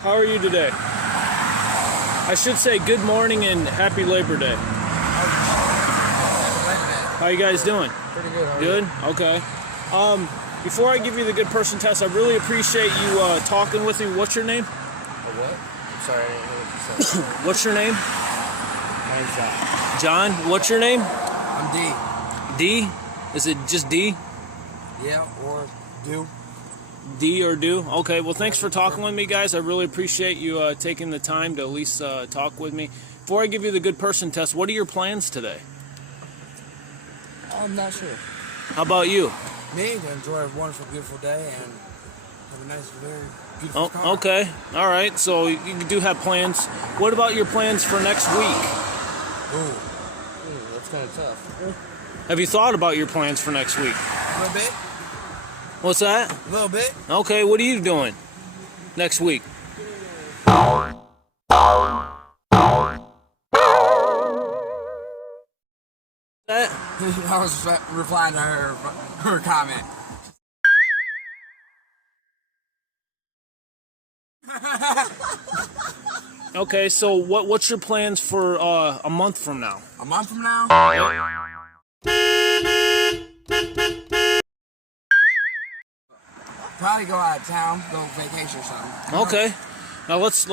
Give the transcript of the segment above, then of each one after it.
How are you today? I should say good morning and happy Labor Day. How you guys doing? Pretty good. Good? Okay. Before I give you the good person test, I really appreciate you talking with me. What's your name? What? I'm sorry, I didn't know what you said. What's your name? My name's John, John. what's your name? I'm D? D. Is it just D? Yeah, or do. D or do? Okay, well, thanks for talking with me, guys. I really appreciate you taking the time to at least talk with me. Before I give you the good person test, what are your plans today? I'm not sure. How about you? Me, to enjoy a wonderful, beautiful day and have a nice, very beautiful car. Okay. All right. So you do have plans. What about your plans for next week? Ooh, that's kind of tough. Have you thought about your plans for next week? A little bit. What's that? A little bit. Okay. What are you doing next week? That? I was replying to her comment. Okay. So what's your plans for a month from now? A month from now? Probably go out of town, go vacation or something. Okay. Now let's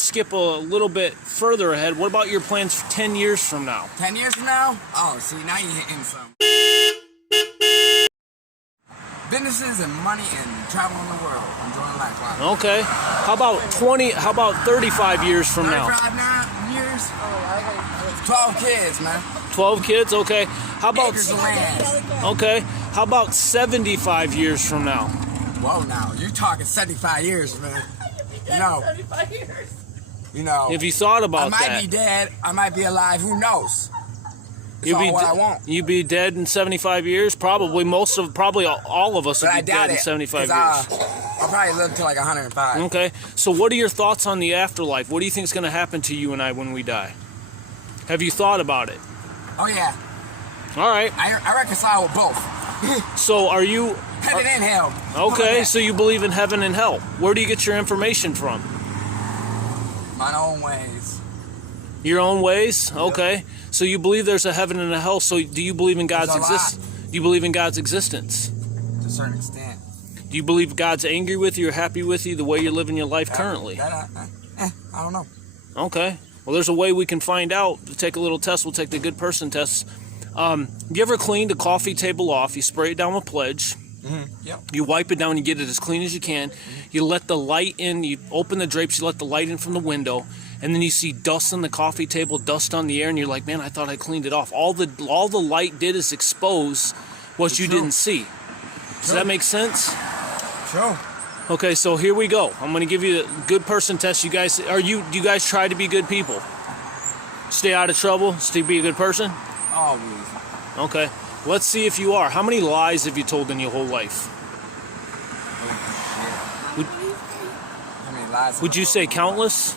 skip a little bit further ahead. What about your plans for 10 years from now? 10 years from now? Oh, see, now you're hitting some. Businesses and money and traveling the world, enjoying life. Wow. Okay. How about 35 years from now? 35 years? Oh, I got 12 kids, man. 12 kids? Okay. How about Acres of land. Okay. How about 75 years from now? Whoa, now you're talking 75 years, man. You know, 75 years. you know. Have you thought about I might that? be dead. I might be alive. Who knows? It's all what I want. You'd be dead in 75 years? Probably probably all of us But would I be doubt dead in it. 75 years. I'll probably live to like 105. Okay. So what are your thoughts on the afterlife? What do you think is going to happen to you and I when we die? Have you thought about it? Oh yeah. All right. I reconcile with both. So are you... Heaven and hell. Okay, so you believe in heaven and hell. Where do you get your information from? My own ways. Your own ways? Okay. So you believe there's a heaven and a hell. So do you believe in God's existence? Do you believe in God's existence? To a certain extent. Do you believe God's angry with you or happy with you the way you're living your life currently? I don't know. Okay. Well, there's a way we can find out. We'll take a little test. We'll take the good person test. You ever cleaned a coffee table off? You spray it down with Pledge. Mm-hmm. Yep. You wipe it down, you get it as clean as you can. You let the light in, you open the drapes, you let the light in from the window, and then you see dust on the coffee table, dust on the air, and you're like, man, I thought I cleaned it off. All the light did is expose what you didn't see. Does that make sense? Sure. Okay, so here we go. I'm going to give you the good person test. Do you guys try to be good people? Stay out of trouble, stay be a good person? Always. Okay. Let's see if you are. How many lies have you told in your whole life? How many lies? Would you say countless?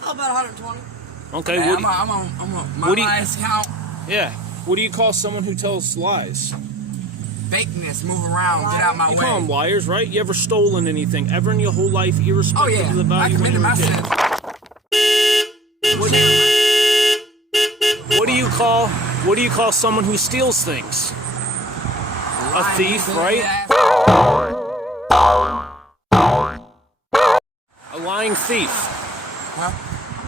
How about 120? Okay. Hey, my lies count. Yeah. What do you call someone who tells lies? Fakeness, move around, get out my You way. call them liars, right? You ever stolen anything ever in your whole life, irrespective Oh yeah, of the I value when committed you were my a sin. kid? What do you call someone who steals things? A thief, right? A lying thief. Huh?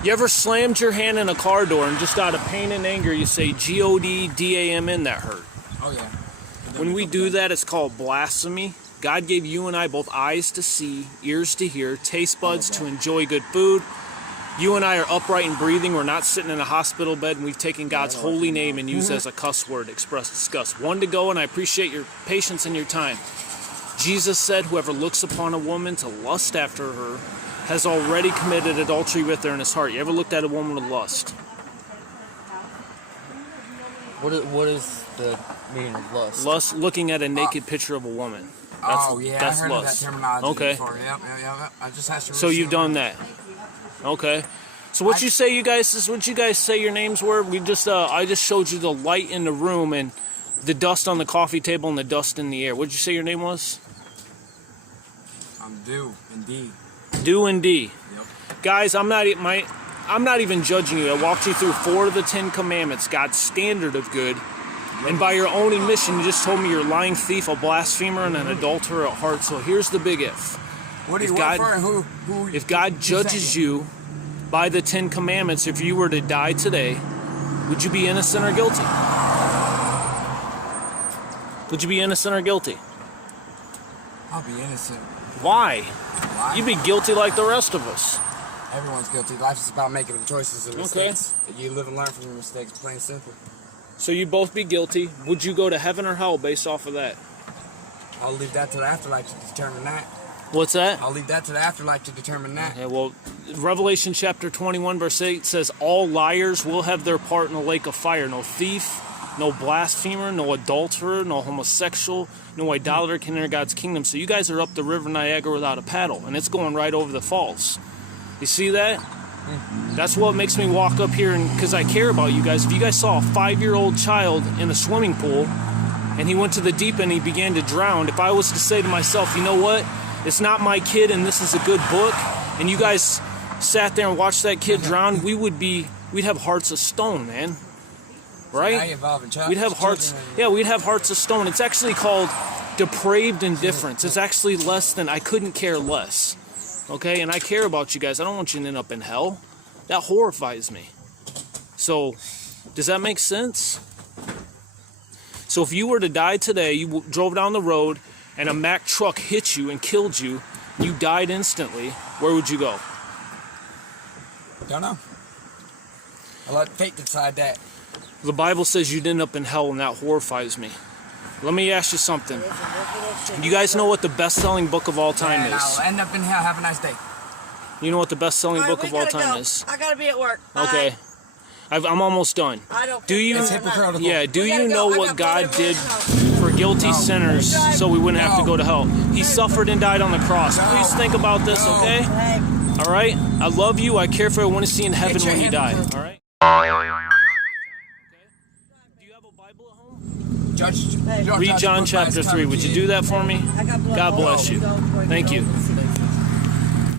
You ever slammed your hand in a car door and just out of pain and anger you say G-O-D-D-A-M-N, that hurt? Oh yeah. When we do that, it's called blasphemy. God gave you and I both eyes to see, ears to hear, taste buds to enjoy good food. You and I are upright and breathing. We're not sitting in a hospital bed, and we've taken God's holy name and used as a cuss word, express disgust. One to go, and I appreciate your patience and your time. Jesus said, whoever looks upon a woman to lust after her has already committed adultery with her in his heart. You ever looked at a woman with lust? What is the meaning of lust? Lust, looking at a naked picture of a woman. That's I heard lust. of that terminology Okay. before. Yep. I just have to. So you've done that. Okay. So what you guys say your names were? I just showed you the light in the room and the dust on the coffee table and the dust in the air. What did you say your name was? I'm due, indeed. Do and D. Yep. Guys, I'm not even judging you. I walked you through 4 of the 10 commandments, God's standard of good. And by your own admission, you just told me you're a lying thief, a blasphemer, and an adulterer at heart. So here's the big if. What do you If work God- for and who If God judges you by the 10 commandments, if you were to die today, would you be innocent or guilty? Would you be innocent or guilty? I'll be innocent. Why? Why? You'd be guilty like the rest of us. Everyone's guilty. Life is about making choices and Okay. mistakes. You live and learn from your mistakes, plain and simple. So you'd both be guilty. Would you go to heaven or hell based off of that? I'll leave that to the afterlife to determine that. What's that? I'll leave that to the afterlife to determine that. Okay, well, Revelation chapter 21, verse 8 says, all liars will have their part in the lake of fire. No thief, no blasphemer, no adulterer, no homosexual, no idolater can enter God's kingdom. So you guys are up the river Niagara without a paddle, and it's going right over the falls. You see that? That's what makes me walk up here, and because I care about you guys. If you guys saw a 5-year-old child in a swimming pool, and he went to the deep end and he began to drown, if I was to say to myself, you know what? It's not my kid and this is a good book, and you guys sat there and watched that kid drown, we'd have hearts of stone, man. Now Right? you're involving child. We'd have hearts, children and- yeah, we'd have hearts of stone. It's actually called depraved indifference. It's actually less than I couldn't care less. Okay? And I care about you guys. I don't want you to end up in hell. That horrifies me. So, does that make sense? So if you were to die today, you drove down the road and a Mack truck hit you and killed you, you died instantly, where would you go? Don't know. I'll let fate decide that. The Bible says you'd end up in hell, and that horrifies me. Let me ask you something. You guys know what the best-selling book of all time And is? I'll end up in hell. Have a nice day. You know what the best-selling All right, book we of all gotta time go. is? I gotta be at work. Bye. Okay. I'm almost done. I don't. Do you- care. It's hypocritical. Yeah, do We gotta you go. know I what got God butter did in my house. for guilty No. sinners so we wouldn't have to No. go to hell? He suffered and died on the cross. No. Please think about this, No. okay? Hey. All right? I love you. I care for you. I want to see you in heaven Get your when you die. hand- All right? Do you have a Bible at home? Judge, you don't Read judge a John book by its chapter cover, 3. Would you kid. do that for me? I got blood God all bless over you. the door before Thank go you. to sleep.